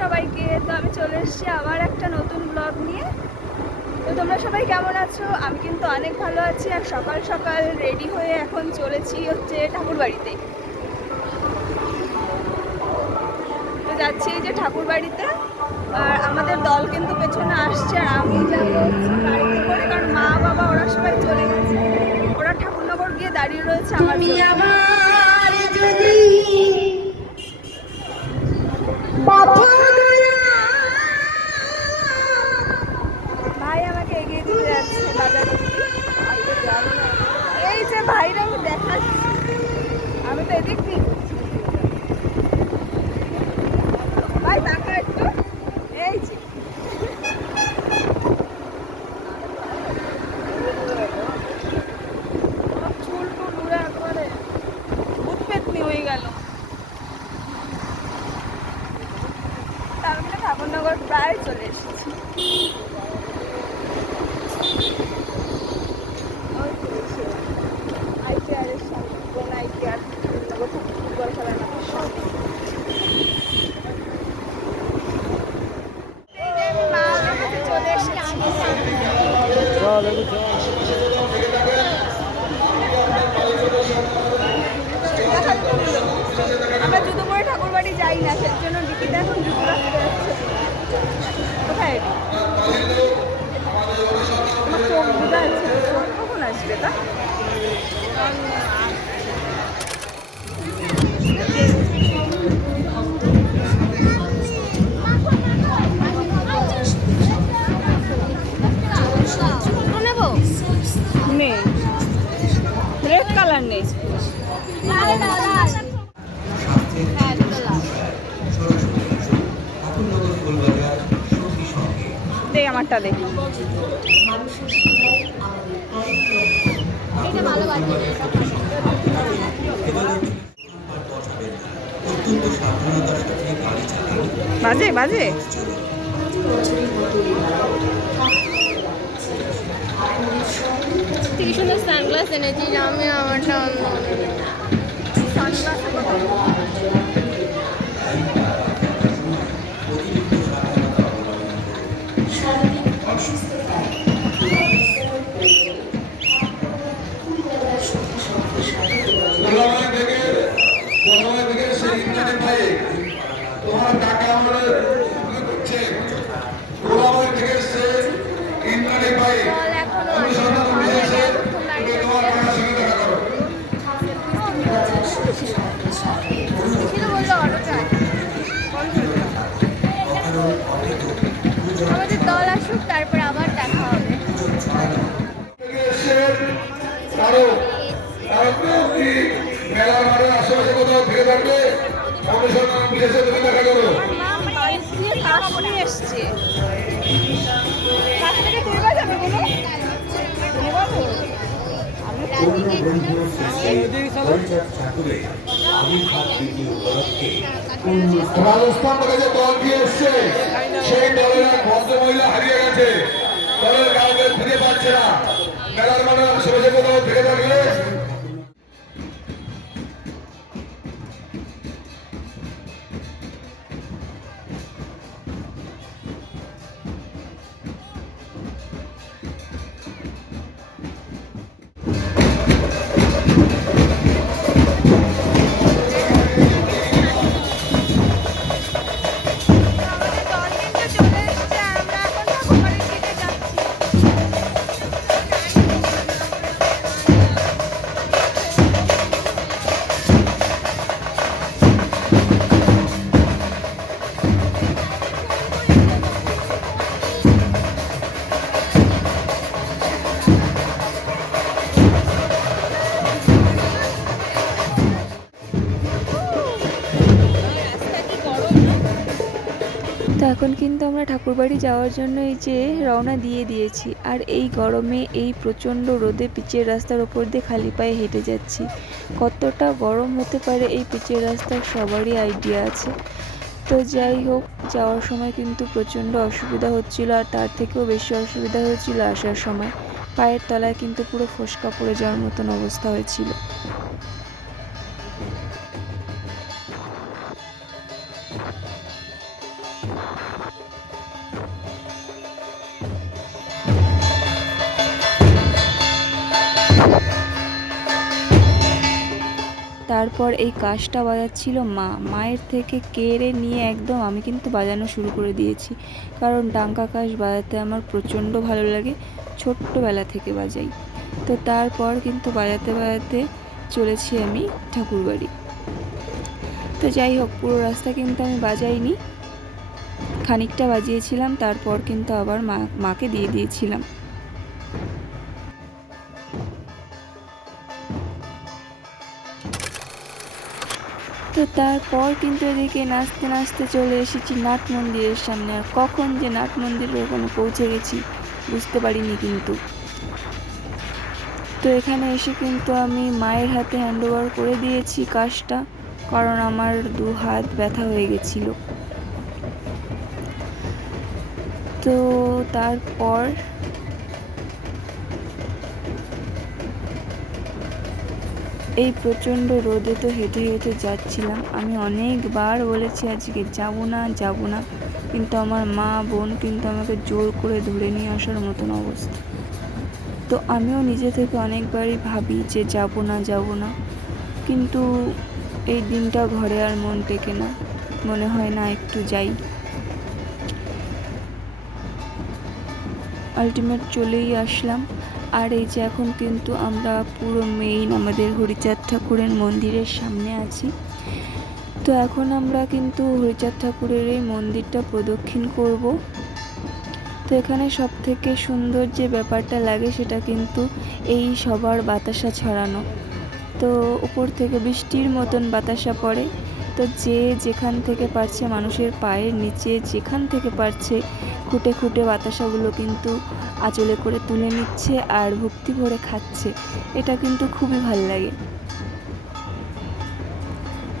সবাইকে। তো আমি চলে এসেছি আবার একটা নতুন ব্লগ নিয়ে। তো তোমরা সবাই কেমন আছো? আমি কিন্তু অনেক ভালো আছি। আর সকাল সকাল রেডি হয়ে এখন চলেছি হচ্ছে ঠাকুর বাড়িতে। তো যাচ্ছি এই যে ঠাকুর বাড়িতে। আর আমাদের দল কিন্তু পেছনে আসছে, আর আমি যাবো গাড়িতে করে, কারণ মা বাবা ওরা সবাই চলে গেছে। ওরা ঠাকুরনগর গিয়ে দাঁড়িয়ে রয়েছে আমার জন্য। ভাই আমাকে এগিয়ে দিতে যাচ্ছে বাজার অব্দি। এই যে ভাইরা আমি দেখাচ্ছি, আমি তো এদিক দিয়ে ভাই টাকা একটু। এই যে চুল টুল উড়ে একবারে উৎপেতনি হয়ে গেল। তার মানে ঠাকুরনগর প্রায় চলে এসেছি। আইটিআরের সামনে, কোন আইটিআর? ঠাকুরনগর ফুটবল খেলার মাঠের সামনে। মা আমার কাছে চলে এসেছি। আমরা জুতো পরে ঠাকুর বাড়ি যাই না, সেই জন্য ডিকিটা এখন জুতো রাখতে যাচ্ছে। কোথায় আমার চোখ বোঝা যাচ্ছে, কখন আসবে তা? নেই, রেড কালার নেই। দে আমারটা দে। বাজে বাজে কি সুন্দর সানগ্লাস এনেছি, আমি আমারটা তোমার টাকা আমাদের করছে গোলাবাড়ি থেকে এসছে ইন্দ্রাণী ভাই অনুসন্ধান বিশেষে তোমার টাকার সঙ্গে দেখা করো। আমাদের দল আসুক, তারপর আবার দেখা হবে। মেলার মাঠের আশেপাশে কোথাও থেকে থাকবে অনুসন্ধান বিশেষে তুমি দেখা করো। এসছে কাছ থেকে তুলবা যাবে কোনো রাজস্থান থেকে যে দল দিয়ে এসছে সেই দলের এক ভদ্রমহিলা হারিয়ে গেছে, দলের কাউকে ফিরে পাচ্ছে না। মেলার মাঠের আশেপাশে কোথাও থেকে থাকলে তো এখন কিন্তু আমরা ঠাকুরবাড়ি যাওয়ার জন্য এই যে রওনা দিয়ে দিয়েছি। আর এই গরমে এই প্রচণ্ড রোদে পিচের রাস্তার ওপর দিয়ে খালি পায়ে হেঁটে যাচ্ছি। কতটা গরম হতে পারে এই পিচের রাস্তার সবারই আইডিয়া আছে। তো যাই হোক, যাওয়ার সময় কিন্তু প্রচণ্ড অসুবিধা হচ্ছিল, আর তার থেকেও বেশি অসুবিধা হয়েছিল আসার সময়। পায়ের তলায় কিন্তু পুরো ফোস্কা পড়ে যাওয়ার মতন অবস্থা হয়েছিল। তারপর এই কাজটা বাজাচ্ছিল মায়ের থেকে কেড়ে নিয়ে একদম আমি কিন্তু বাজানো শুরু করে দিয়েছি, কারণ ডাঙ্কা কাশ বাজাতে আমার প্রচণ্ড ভালো লাগে, ছোট্টবেলা থেকে বাজাই। তো তারপর কিন্তু বাজাতে বাজাতে চলেছি আমি ঠাকুরবাড়ি। তো যাই হোক, পুরো রাস্তা কিন্তু আমি বাজাইনি, খানিকটা বাজিয়েছিলাম, তারপর কিন্তু আবার মাকে দিয়ে দিয়েছিলাম। তো তারপর কিন্তু এদিকে নাচতে নাচতে চলে এসেছি নাট মন্দিরের সামনে। আর কখন যে নাট মন্দিরের ওখানে পৌঁছে গেছি বুঝতে পারিনি কিন্তু। তো এখানে এসে কিন্তু আমি মায়ের হাতে হ্যান্ডওভার করে দিয়েছি কাজটা, কারণ আমার 2 হাত ব্যথা হয়ে গেছিল। তো তারপর এই প্রচণ্ড রোদে তো হেঁটে হেঁটে যাচ্ছিলাম। আমি অনেকবার বলেছি আজকে যাব না, কিন্তু আমার মা বোন কিন্তু আমাকে জোর করে ধরে নিয়ে আসার মতন অবস্থা। তো আমিও নিজে থেকে অনেকবারই ভাবি যে যাব না, কিন্তু এই দিনটা ঘরে আর মন টেকে না, মনে হয় না একটু যাই। আলটিমেট চলেই আসলাম। আর এই যে এখন কিন্তু আমরা পুরো মেইন আমাদের হরিচাঁদ ঠাকুরের মন্দিরের সামনে আছি। তো এখন আমরা কিন্তু হরিচাঁদ ঠাকুরের এই মন্দিরটা প্রদক্ষিণ করব। তো এখানে সব থেকে সুন্দর যে ব্যাপারটা লাগে সেটা কিন্তু এই সবার বাতাসা ছড়ানো। তো উপর থেকে বৃষ্টির মতন বাতাসা পড়ে, তো যে যেখান থেকে পারছে মানুষের পায়ের নিচে যেখান থেকে পারছে খুঁটে খুঁটে বাতাসাগুলো কিন্তু আঁচলে করে তুলে নিচ্ছে আর ভক্তি ভরে খাচ্ছে। এটা কিন্তু খুবই ভাল লাগে।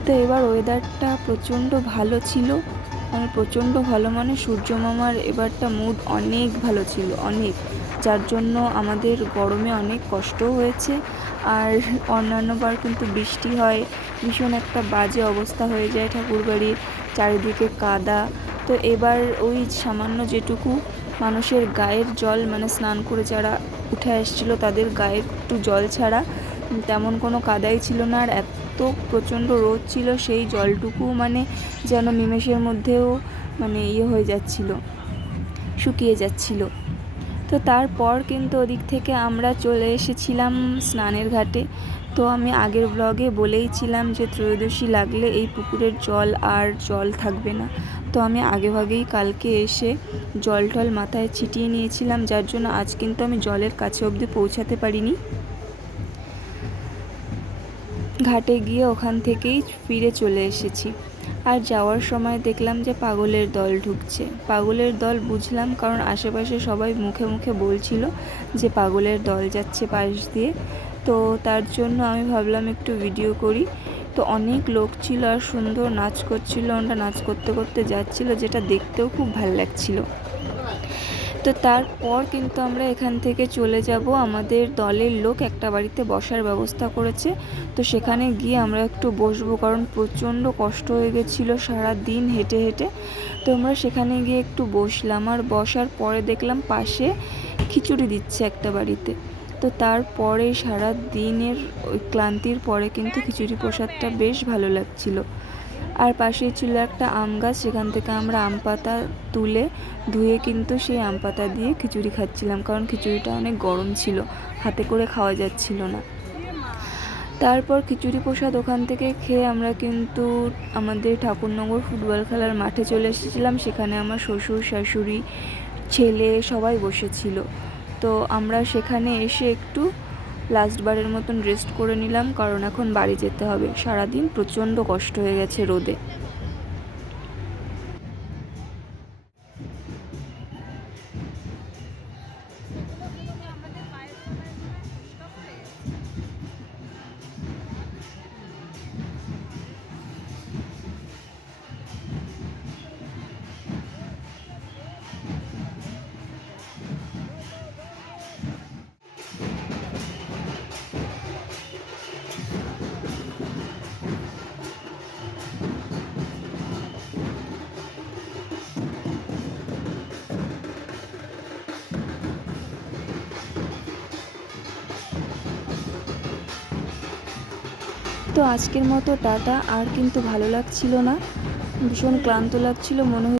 তো এবার ওয়েদারটা প্রচণ্ড ভালো ছিল, মানে প্রচণ্ড ভালো, মানে সূর্য মামার এবারটা মুড অনেক ভালো ছিল, অনেক, যার জন্য আমাদের গরমে অনেক কষ্টও হয়েছে। আর অন্যান্যবার কিন্তু বৃষ্টি হয়, ভীষণ একটা বাজে অবস্থা হয়ে যায় ঠাকুরবাড়ির, চারিদিকে কাদা। তো এবার ওই সামান্য যেটুকু মানুষের গায়ের জল, মানে স্নান করে যারা উঠে আসছিল তাদের গায়ের একটু জল ছাড়া তেমন কোনো কাদাই ছিল না। আর এত প্রচণ্ড রোদ ছিল, সেই জলটুকু মানে যেন নিমেষের মধ্যেও মানে হয়ে যাচ্ছিল, শুকিয়ে যাচ্ছিল। তো তারপর কিন্তু ওদিক থেকে আমরা চলে এসেছিলাম স্নানের ঘাটে। তো আমি আগের ব্লগে বলেইছিলাম যে ত্রয়োদশী লাগলে এই পুকুরের জল আর জল থাকবে না। তো আমি আগেভাগেই কালকে এসে জল টল মাথায় ছিটিয়ে নিয়েছিলাম, যার জন্য আজ কিন্তু আমি জলের কাছে অবধি পৌঁছাতে পারিনি। ঘাটে গিয়ে ওখান থেকেই ফিরে চলে এসেছি। আর যাওয়ার সময় দেখলাম যে পাগলের দল ঢুকছে। পাগলের দল বুঝলাম, কারণ আশেপাশে সবাই মুখে মুখে বলছিল যে পাগলের দল যাচ্ছে পাশ দিয়ে। তো তার জন্য আমি ভাবলাম একটু ভিডিও করি। তো অনেক লোক ছিল আর সুন্দর নাচ করছিল, ওরা নাচ করতে করতে যাচ্ছিল, যেটা দেখতেও খুব ভালো লাগছিল। তো তারপর কিন্তু আমরা এখান থেকে চলে যাব, আমাদের দলের লোক একটা বাড়িতে বসার ব্যবস্থা করেছে, তো সেখানে গিয়ে আমরা একটু বসবো, কারণ প্রচণ্ড কষ্ট হয়ে গেছিলো সারা দিন হেঁটে হেঁটে। তো আমরা সেখানে গিয়ে একটু বসলাম, আর বসার পরে দেখলাম পাশে খিচুড়ি দিচ্ছে একটা বাড়িতে। তো তারপরে সারা দিনের ওই ক্লান্তির পরে কিন্তু খিচুড়ি প্রসাদটা বেশ ভালো লাগছিল। আর পাশেই ছিল একটা আম গাছ, সেখান থেকে আমরা আম পাতা তুলে ধুয়ে কিন্তু সেই আম পাতা দিয়ে খিচুড়ি খাচ্ছিলাম, কারণ খিচুড়িটা অনেক গরম ছিল, হাতে করে খাওয়া যাচ্ছিল না। তারপর খিচুড়ি প্রসাদ ওখান থেকে খেয়ে আমরা কিন্তু আমাদের ঠাকুরনগর ফুটবল খেলার মাঠে চলে এসেছিলাম। সেখানে আমার শ্বশুর শাশুড়ি ছেলে সবাই বসেছিল। তো আমরা সেখানে এসে একটু লাস্টবারের মতন রেস্ট করে নিলাম, কারণ এখন বাড়ি যেতে হবে, সারাদিন প্রচণ্ড কষ্ট হয়ে গেছে রোদে। তো আজকের মতো টাটা। আর কিন্তু ভালো লাগছিল না, ভীষণ ক্লান্ত লাগছিল, মনে